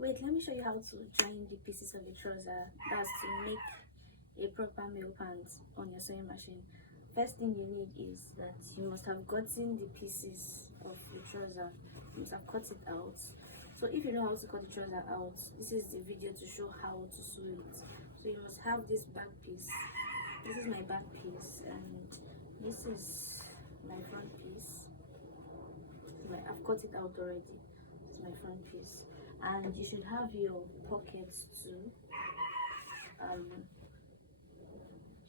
Wait, let me show you how to join the pieces of a trouser. That's to make a proper male pants on your sewing machine. First thing you need is that you must have gotten the pieces of the trouser. You must have cut it out. So if you know how to cut the trouser out, this is the video to show how to sew it. So you must have this back piece. This is my back piece, and this is my front piece. I've cut it out already. It's my front piece. And you should have your pockets too. You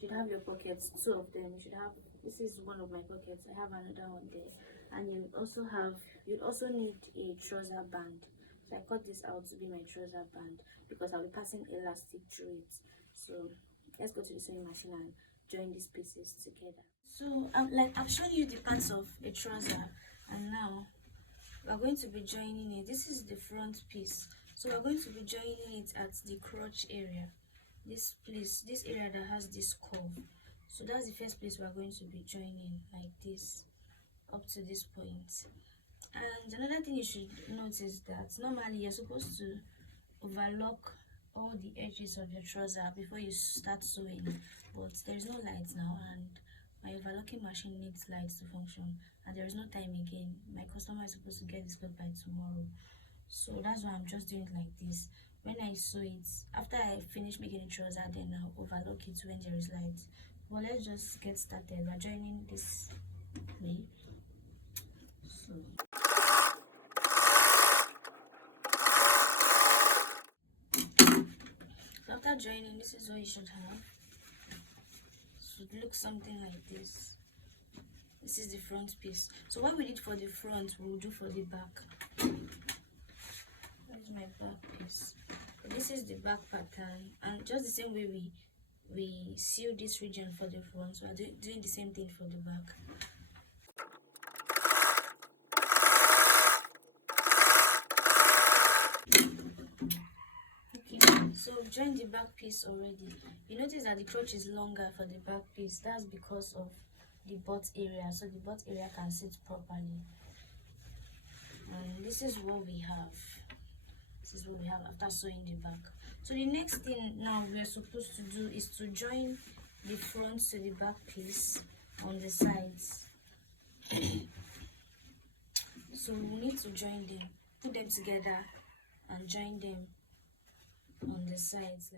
should have your pockets, two of them. You should have, this is one of my pockets, I have another one there. And you'd also need a trouser band. So I cut this out to be my trouser band because I'll be passing elastic through it. So let's go to the sewing machine and join these pieces together. So I've shown you the parts of a trouser, and now we're going to be joining it. This is the front piece, so we're going to be joining it at the crotch area, this place, this area that has this curve. So that's the first place we're going to be joining, like this, up to this point. And another thing you should notice that normally you're supposed to overlock all the edges of your trouser before you start sewing, but there's no light now, and my overlocking machine needs lights to function, and there is no time again. My customer is supposed to get this clothes by tomorrow, so that's why I'm just doing it like this. When I sew it, after I finish making the trouser, then I'll overlock it when there is light. Well, let's just get started. We're joining this way. So after joining, this is what you should have. It should look something like this. This is the front piece. So what we did for the front, we'll do for the back. That's my back piece. This is the back pattern, and just the same way we seal this region for the front, so we're doing the same thing for the back. Okay, so we've joined the back piece already. You notice that the crotch is longer for the back piece. That's because of the butt area, so the butt area can sit properly. And this is what we have. This is what we have after sewing the back. So the next thing now we're supposed to do is to join the front to the back piece on the sides. So we need to join them, put them together and join them on the sides.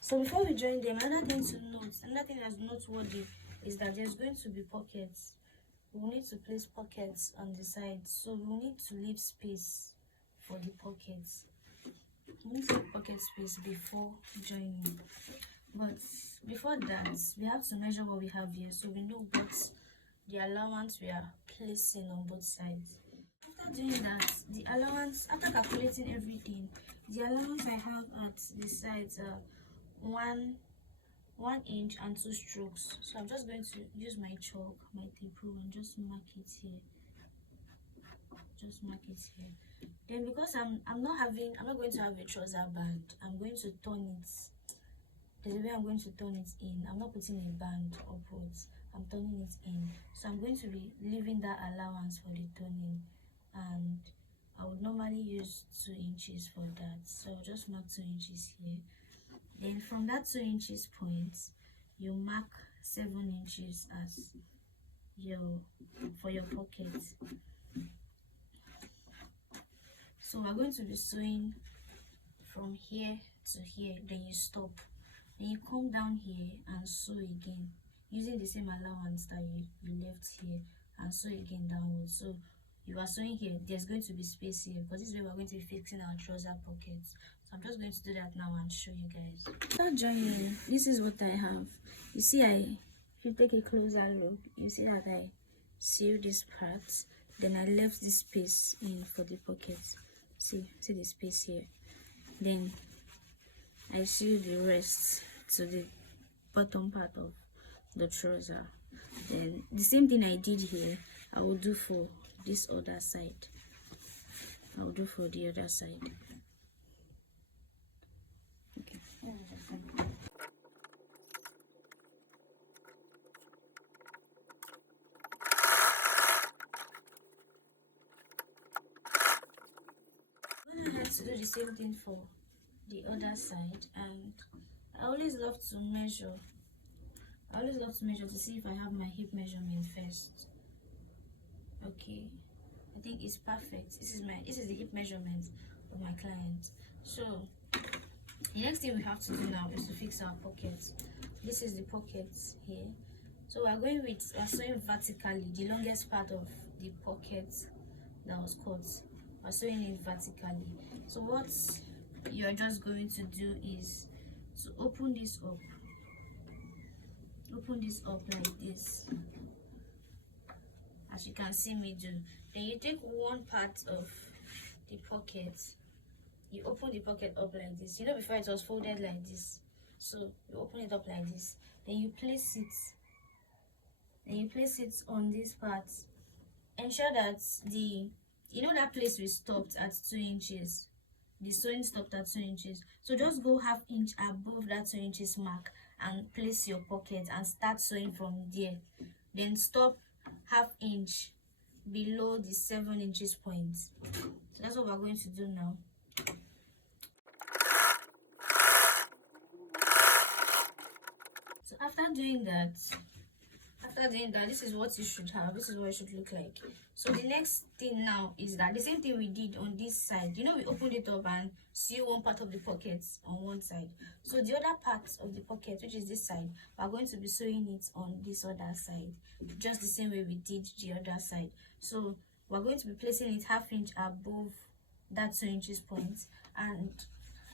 So before we join them, another thing that's noteworthy is that there's going to be pockets. We need to place pockets on the sides, so we need to leave space for the pockets. We need to leave pocket space before joining. But before that, we have to measure what we have here, so we know what the allowance we are placing on both sides. After doing that, the allowance, after calculating everything, the allowance I have at the sides are 1 inch and 2 strokes. So I'm just going to use my chalk, my tape rule, and just mark it here. Just mark it here. Then because I'm not going to have a trouser band, I'm going to turn it. There's a way I'm going to turn it in. I'm not putting a band upwards, I'm turning it in. So I'm going to be leaving that allowance for the turning, and I would normally use 2 inches for that. So I'll just mark 2 inches here. Then from that 2 inches point, you mark 7 inches as for your pocket. So we're going to be sewing from here to here, then you stop. Then you come down here and sew again, using the same allowance that you left here, and sew again downwards. So you are sewing here, there's going to be space here, because this is where we're going to be fixing our trouser pockets. So I'm just going to do that now and show you guys. Start joining. This is what I have. You see, if you take a closer look, you see that I sew this part, then I left this space in for the pockets. See the space here. Then I sew the rest to the bottom part of the trouser. Then the same thing I did here, I will do for this other side. I will do for the other side. Okay. When I had to do the same thing for the other side. And I always love to measure. To see if I have my hip measurement first. Okay, I think it's perfect. This is the hip measurement of my client. So the next thing we have to do now is to fix our pockets. This is the pockets here. So we're sewing vertically the longest part of the pocket that was cut. We're sewing it vertically. So what you're just going to do is to open this up like this, as you can see me do. Then you take one part of the pocket, you open the pocket up like this. You know, before it was folded like this, so you open it up like this. Then you place it on this part. Ensure that that place we stopped at 2 inches, the sewing stopped at 2 inches. So just go ½ inch above that 2 inches mark and place your pocket and start sewing from there. Then stop ½ inch below the 7 inches point. So that's what we're going to do now. So after doing that, this is what you should have. This is what it should look like. So the next thing now is that the same thing we did on this side. You know, we opened it up and sew one part of the pocket on one side. So the other part of the pocket, which is this side, we're going to be sewing it on this other side, just the same way we did the other side. So we're going to be placing it ½ inch above that 2 inches point, and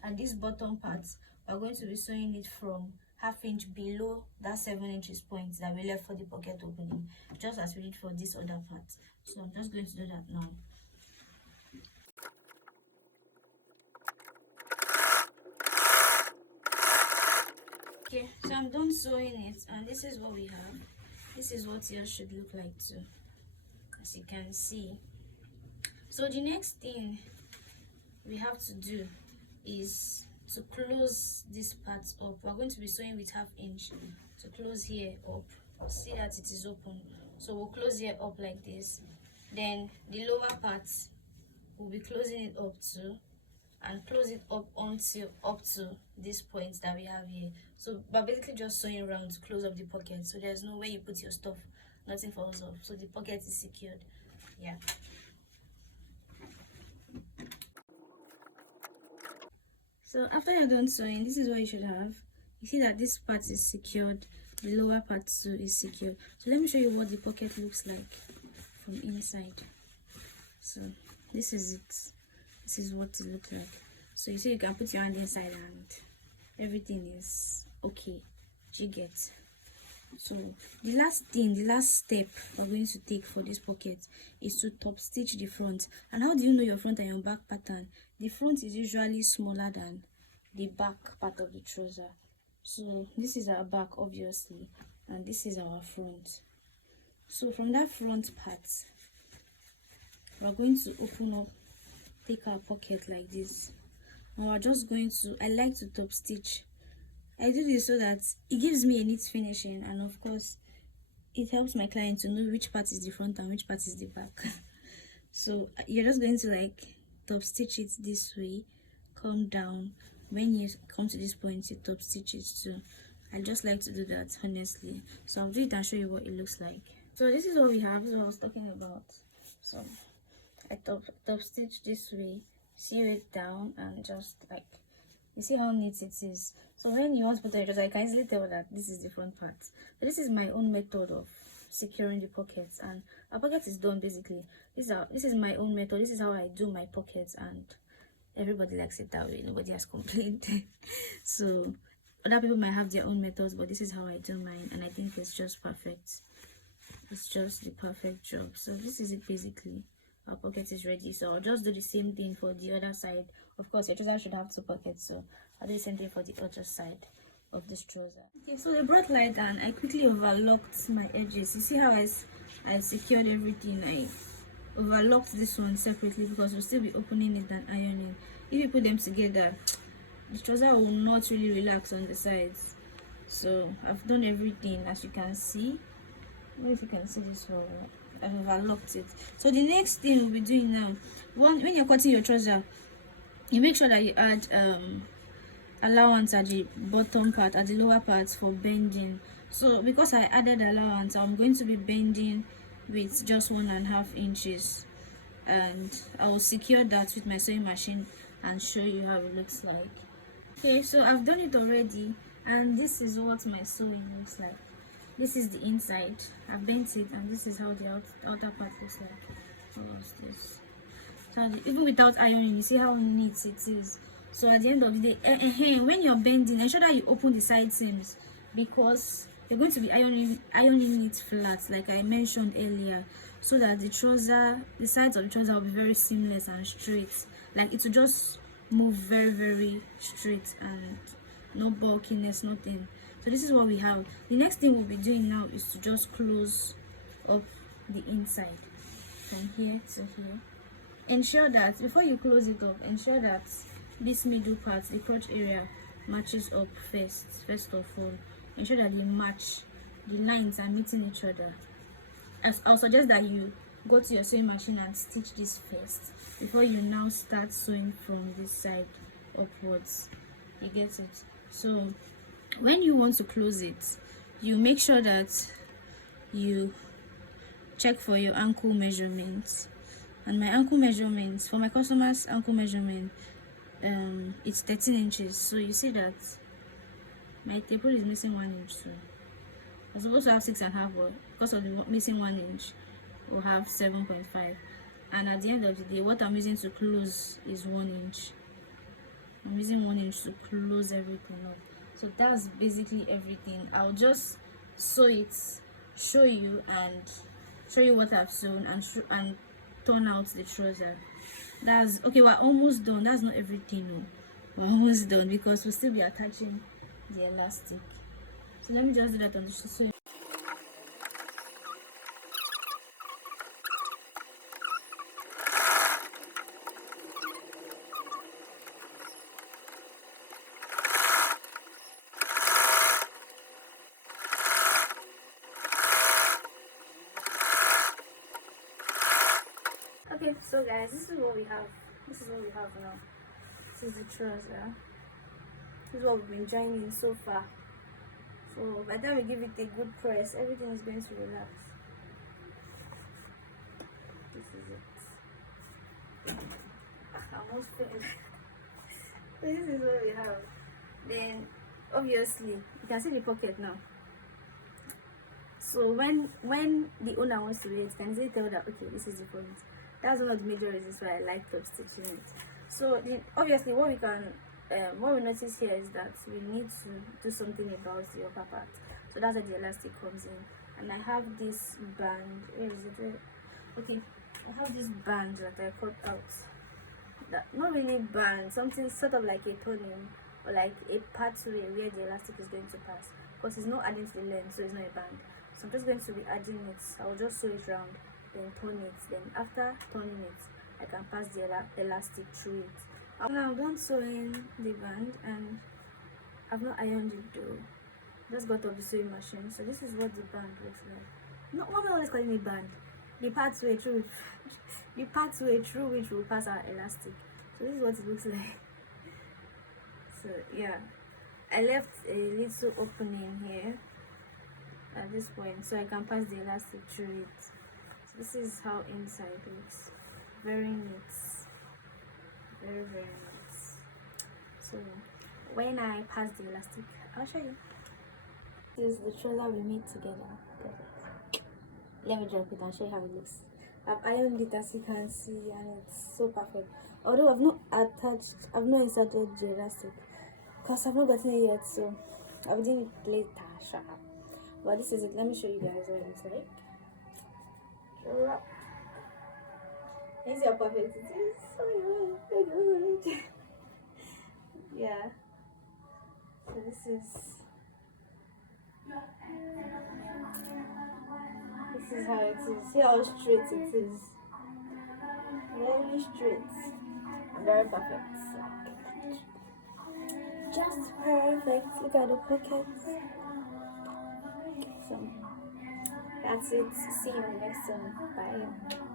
at this bottom part, we're going to be sewing it from ½ inch below that 7 inches point that we left for the pocket opening, just as we did for this other part. So I'm just going to do that now. Okay, so I'm done sewing it, and this is what we have. This is what yours should look like too, as you can see. So the next thing we have to do is to close this part up. We're going to be sewing with ½ inch to close here up. See that it is open, so we'll close here up like this. Then the lower part, we'll be closing it up too, and close it up up to this point that we have here. So we're basically just sewing around to close up the pocket, so there's no way you put your stuff, nothing falls off, so the pocket is secured. Yeah. So after you're done sewing, this is what you should have. You see that this part is secured, the lower part too is secured. So let me show you what the pocket looks like from inside. So this is it. This is what it looks like. So you see, you can put your hand inside and everything is okay. Do you get? So the last step we're going to take for this pocket is to top stitch the front. And how do you know your front and your back pattern? The front is usually smaller than the back part of the trouser. So this is our back, obviously, and this is our front. So from that front part, we're going to open up, take our pocket like this, and we're just going to, I like to top stitch. I do this so that it gives me a neat finishing, and of course it helps my client to know which part is the front and which part is the back. So you're just going to like top stitch it this way, come down. When you come to this point, you top stitch it too. I just like to do that, honestly. So I'll do it and show you what it looks like. So this is what we have. This is what I was talking about. So I top stitch this way, sew it down, and just like, you see how neat it is. So when you want to put it, I can easily tell that this is the front part. So this is my own method of securing the pockets, and our pocket is done basically. This is my own method. This is how I do my pockets, and everybody likes it that way. Nobody has complained. So other people might have their own methods, but this is how I do mine, and I think it's just perfect. It's just the perfect job. So this is it basically. Our pocket is ready, so I'll just do the same thing for the other side. Of course, your trouser should have 2 pockets, so I'll do the same thing for the other side of this trouser. Okay, so I brought light and I quickly overlocked my edges. You see how I secured everything. I overlocked this one separately because we'll still be opening it and ironing. If you put them together, the trouser will not really relax on the sides. So I've done everything, as you can see. I don't know if you can see this well. I've overlocked it. So the next thing we'll be doing now, when you're cutting your trouser, you make sure that you add allowance at the bottom part, at the lower part for bending. So because I added allowance, I'm going to be bending with just 1.5 inches, and I will secure that with my sewing machine and show you how it looks like. Okay, so I've done it already, and this is what my sewing looks like. This is the inside. I've bent it, and this is how the outer part looks like. What's this? So even without ironing, you see how neat it is. So at the end of the day, when you're bending, ensure that you open the side seams, because you're going to be ironing it flat, like I mentioned earlier, so that the sides of the trouser will be very seamless and straight. Like it will just move very, very straight and no bulkiness, nothing. So this is what we have. The next thing we'll be doing now is to just close up the inside from here to here. Ensure that before you close it up, ensure that this middle part, the crotch area, matches up first of all. Ensure that they match, the lines are meeting each other. As I'll suggest that you go to your sewing machine and stitch this first before you now start sewing from this side upwards. You get it? So when you want to close it, you make sure that you check for your ankle measurements. And my ankle measurements, for my customer's ankle measurement, it's 13 inches. So you see that my taper is missing 1 inch. So I'm supposed to have 6.5, but because of the missing 1 inch, we'll have 7.5. And at the end of the day, what I'm using to close is 1 inch. I'm using 1 inch to close everything up. So that's basically everything. I'll just sew it, show you what I've sewn, and turn out the trouser. That's okay. We're almost done. That's not everything, no. We're almost done because we'll still be attaching the elastic. So let me just do that on the sewing. Okay, so guys, this is what we have. This is what we have now. This is the trouser. This is what we've been joining so far. So by the time we give it a good press, everything is going to relax. This is it. I almost failed. So this is what we have. Then obviously you can see the pocket now. So when the owner wants to wear it, can easily tell that okay, this is the point. That's one of the major reasons why I like top stitching it. So obviously what we notice here is that we need to do something about the upper part. So that's where the elastic comes in. And I have this band. Where is it? Okay, I have this band that I cut out. That not really band, something sort of like a toning or like a pathway where the elastic is going to pass. Because it's not adding to the length, so it's not a band. So I'm just going to be adding it. I'll just sew it round, then turn it. Then after turning it, I can pass the elastic through it. Now I'm done sewing the band, and I've not ironed it though. Just got off the sewing machine. So this is what the band looks like. No, what am I always calling it band? The pathway through the pathway through which will pass our elastic. So this is what it looks like. So yeah, I left a little opening here at this point so I can pass the elastic through it. So this is how inside looks. Very neat. Very, very nice. So when I pass the elastic, I'll show you. This is the trouser we made together. Let me drop it and show you how it looks. I've ironed it as you can see, and it's so perfect. Although I've not inserted the elastic because I've not gotten it yet, so I'll do it later. But this is it. Let me show you guys what it looks like. Is your perfect? It is so good. Yeah. So this is how it is. See how straight it is. Very straight. Very perfect. Just perfect. Look at the pockets. So that's it. See you in the next one. Bye.